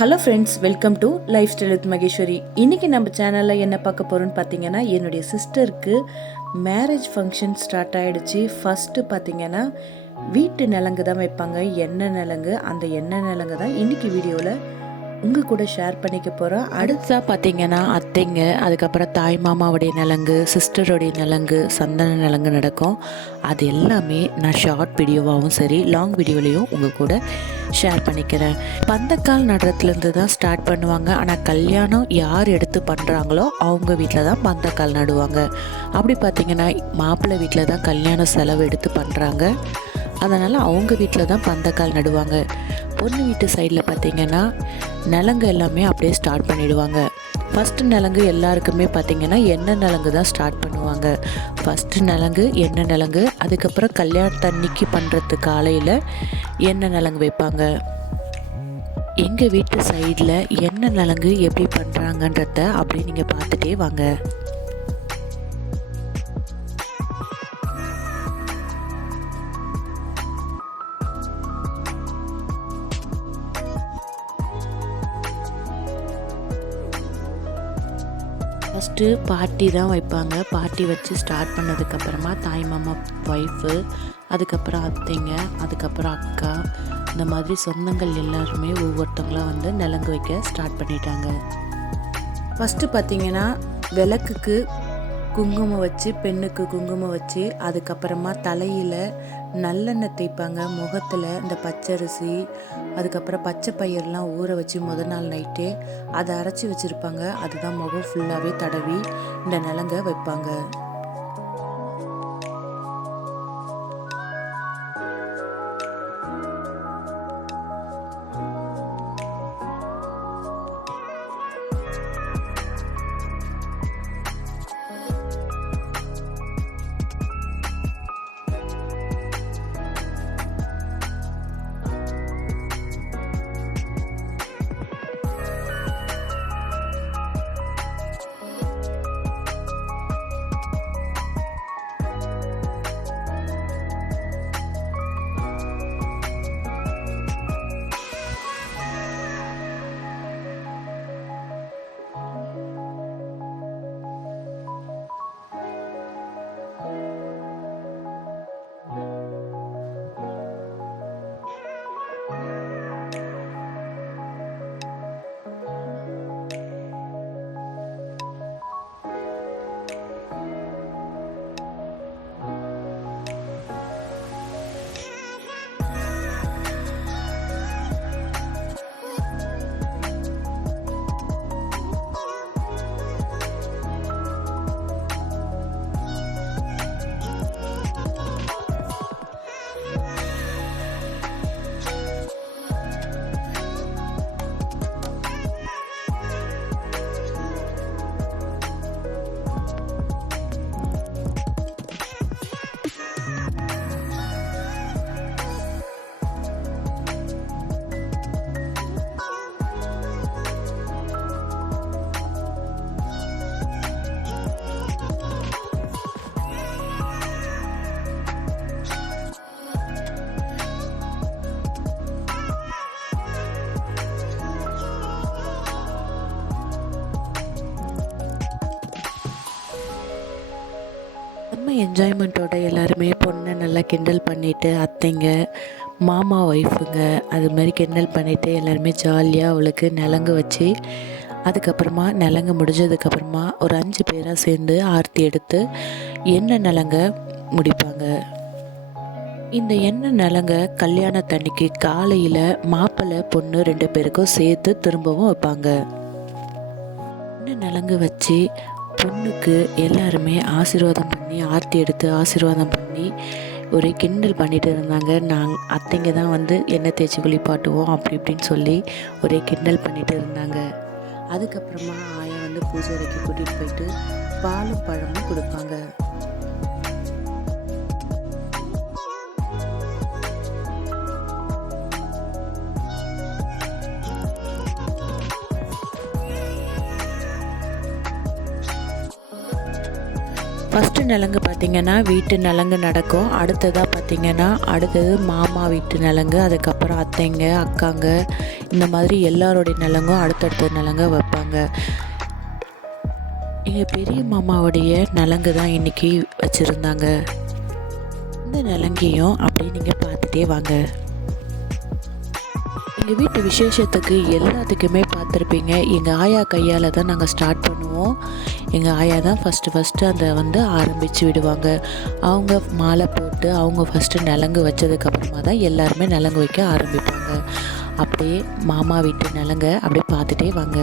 Hello friends welcome to lifestyle with Maheswari இன்றைக்கி நம்ம சேனலில் என்ன பார்க்க போகிறோன்னு பார்த்தீங்கன்னா என்னுடைய சிஸ்டருக்கு மேரேஜ் ஃபங்க்ஷன் ஸ்டார்ட் ஆகிடுச்சு ஃபஸ்ட்டு பார்த்தீங்கன்னா வீட்டு நிலங்கு தான் வைப்பாங்க. எண்ணெய் நிலங்கு? அந்த எண்ணெய் நிலங்கு தான் இன்றைக்கி வீடியோவில் உங்கள் கூட ஷேர் பண்ணிக்க போகிறோம் அடுத்தா பார்த்தீங்கன்னா அத்தைங்க அதுக்கப்புறம் தாய் மாமாவுடைய நிலங்கு சிஸ்டருடைய நலங்கு சந்தன நலங்கு நடக்கும். அது எல்லாமே நான் ஷார்ட் வீடியோவாகவும் சரி லாங் வீடியோலையும் உங்கள் கூட ஷேர் பண்ணிக்கிறேன். பந்தக்கால் நடுறதுலேருந்து தான் ஸ்டார்ட் பண்ணுவாங்க. ஆனால் கல்யாணம் யார் எடுத்து பண்ணுறாங்களோ அவங்க வீட்டில் தான் பந்தக்கால் நடுவாங்க. அப்படி பார்த்தீங்கன்னா மாப்பிள்ளை வீட்டில் தான் கல்யாண செலவு எடுத்து பண்ணுறாங்க அதனால் அவங்க வீட்டில் தான் பந்தக்கால் நடுவாங்க. பொண்ணு வீட்டு சைடில் பார்த்தீங்கன்னா நலங்கு எல்லாமே அப்படியே ஸ்டார்ட் பண்ணிடுவாங்க. ஃபஸ்ட்டு நலங்கு எல்லாருக்குமே பார்த்திங்கன்னா எண்ணெய் நலங்கு தான் ஸ்டார்ட் பண்ணுவாங்க. ஃபஸ்ட்டு நலங்கு எண்ணெய் நலங்கு அதுக்கப்புறம் கல்யாணத்தன்னைக்கு பண்ணுறது காலையில் எண்ணெய் நலங்கு வைப்பாங்க? எங்கள் வீட்டு சைடில் எண்ணெய் நலங்கு எப்படி பண்ணுறாங்கன்றத அப்படியே நீங்கள் பார்த்துட்டே வாங்க. ஃபஸ்ட்டு பாட்டி தான் வைப்பாங்க. பாட்டி வச்சு ஸ்டார்ட் பண்ணதுக்கப்புறமா தாய் மாமா ஒய்ஃபு அதுக்கப்புறம் அத்தைங்க அதுக்கப்புறம் அக்கா இந்த மாதிரி சொந்தங்கள் எல்லாருமே ஒவ்வொருத்தவங்களாம் வந்து நிலங்கு வைக்க ஸ்டார்ட் பண்ணிட்டாங்க. ஃபஸ்ட்டு பார்த்தீங்கன்னா விளக்குக்கு குங்குமம் வச்சு பெண்ணுக்கு குங்குமம் வச்சு அதுக்கப்புறமா தலையில் நல்லெண்ணெய் தேய்ப்பாங்க. முகத்தில் இந்த பச்சரிசி அதுக்கப்புறம் பச்சை பயிரெலாம் ஊற வச்சு முத நாள் நைட்டே அதை அரைச்சி வச்சுருப்பாங்க. அதுதான் முகம் ஃபுல்லாகவே தடவி இந்த நிலங்க வைப்பாங்க. என்ஜாய்மெண்ட்டோட எல்லாருமே பொண்ணை நல்லா கிண்டல் பண்ணிவிட்டு அத்தைங்க மாமா ஒய்ஃபுங்க அது மாதிரி கிண்டல் பண்ணிவிட்டு எல்லாருமே ஜாலியாக அவளுக்கு நிலங்கு வச்சு அதுக்கப்புறமா நிலங்கு முடிஞ்சதுக்கப்புறமா ஒரு அஞ்சு பேராக சேர்ந்து ஆர்த்தி எடுத்து எண்ணெய் நிலங்க முடிப்பாங்க? இந்த எண்ணெய் நிலங்க கல்யாணத்தன்னைக்கு காலையில் மாப்பிள்ளை பொண்ணு ரெண்டு பேருக்கும் சேர்த்து திரும்பவும் வைப்பாங்க. எண்ணெய் நிலங்கு வச்சு பொண்ணுக்கு எல்லாருமே ஆசீர்வாதம் பண்ணி ஆர்த்தி எடுத்து ஆசீர்வாதம் பண்ணி ஒரு கிண்டல் பண்ணிட்டு இருந்தாங்க. நாங்கள் அத்தைங்க தான் வந்து எண்ணெய் தேய்ச்சி குளிப்பாட்டுவோம் அப்படி இப்படின்னு சொல்லி ஒரே கிண்டல் பண்ணிட்டு இருந்தாங்க. அதுக்கப்புறமா ஆயா வந்து பூஜை அறைக்கு கூட்டிகிட்டு போயிட்டு பாலும் பழமும் கொடுப்பாங்க. ஃபஸ்ட்டு நலங்கு பார்த்திங்கன்னா வீட்டு நலங்கு நடக்கும். அடுத்ததாக பார்த்தீங்கன்னா அடுத்தது மாமா வீட்டு நலங்கு அதுக்கப்புறம் அத்தைங்க அக்காங்க இந்த மாதிரி எல்லாருடைய நிலங்கும் அடுத்தடுத்த நிலங்க வைப்பாங்க. எங்கள் பெரிய மாமாவுடைய நலங்கு தான் இன்றைக்கி வச்சுருந்தாங்க. இந்த நலங்கையும் அப்படியே நீங்கள் பார்த்துட்டே வாங்க. எங்கள் வீட்டு விசேஷத்துக்கு எல்லாத்துக்குமே பார்த்துருப்பீங்க. எங்கள் ஆயா கையால் தான் நாங்கள் ஸ்டார்ட் பண்ணுவோம். எங்கள் ஆயா தான் ஃபஸ்ட்டு ஃபஸ்ட்டு அதை வந்து ஆரம்பித்து விடுவாங்க. அவங்க மாலை போட்டு அவங்க ஃபஸ்ட்டு நலங்கு வச்சதுக்கப்புறமா தான் எல்லாருமே நலங்கு வைக்க ஆரம்பிப்பாங்க. அப்படியே மாமா வீட்டு நலங்க அப்படியே பார்த்துட்டே வாங்க.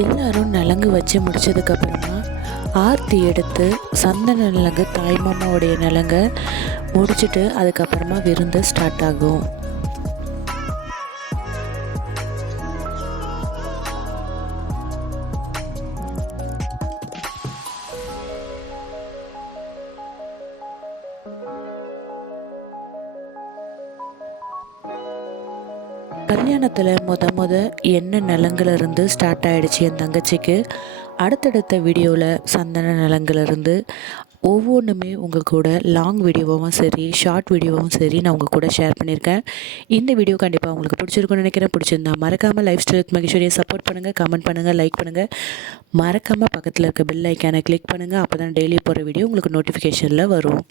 எல்லாரும் நலங்கு வச்சு முடிச்சதுக்கப்புறமா ஆர்த்தி எடுத்து சந்தன நலங்கு தாய்மாமாவுடைய நலங்கை முடிச்சுட்டு அதுக்கப்புறமா விருந்து ஸ்டார்ட் ஆகும். கல்யாணத்தில் முத முத என்ன நிலங்கிலிருந்து ஸ்டார்ட் ஆகிடுச்சு என் தங்கச்சிக்கு? அடுத்தடுத்த வீடியோவில் சந்தன நிலங்கிலிருந்து ஒவ்வொன்றுமே உங்கள் கூட லாங் வீடியோவும் சரி ஷார்ட் வீடியோவும் சரி நான் உங்கள் கூட ஷேர் பண்ணியிருக்கேன். இந்த வீடியோ கண்டிப்பாக உங்களுக்கு பிடிச்சிருக்குன்னு நினைக்கிறேன். பிடிச்சிருந்தா மறக்காமல் லைஃப் ஸ்டைல் மகேஸ்வரியை சப்போர்ட் பண்ணுங்கள் கமெண்ட் பண்ணுங்கள் லைக் பண்ணுங்கள் மறக்காமல் பக்கத்தில் இருக்க பெல் ஐக்கானை கிளிக் பண்ணுங்கள் அப்போ தான் டெய்லி போகிற வீடியோ உங்களுக்கு நோட்டிஃபிகேஷனில் வரும்.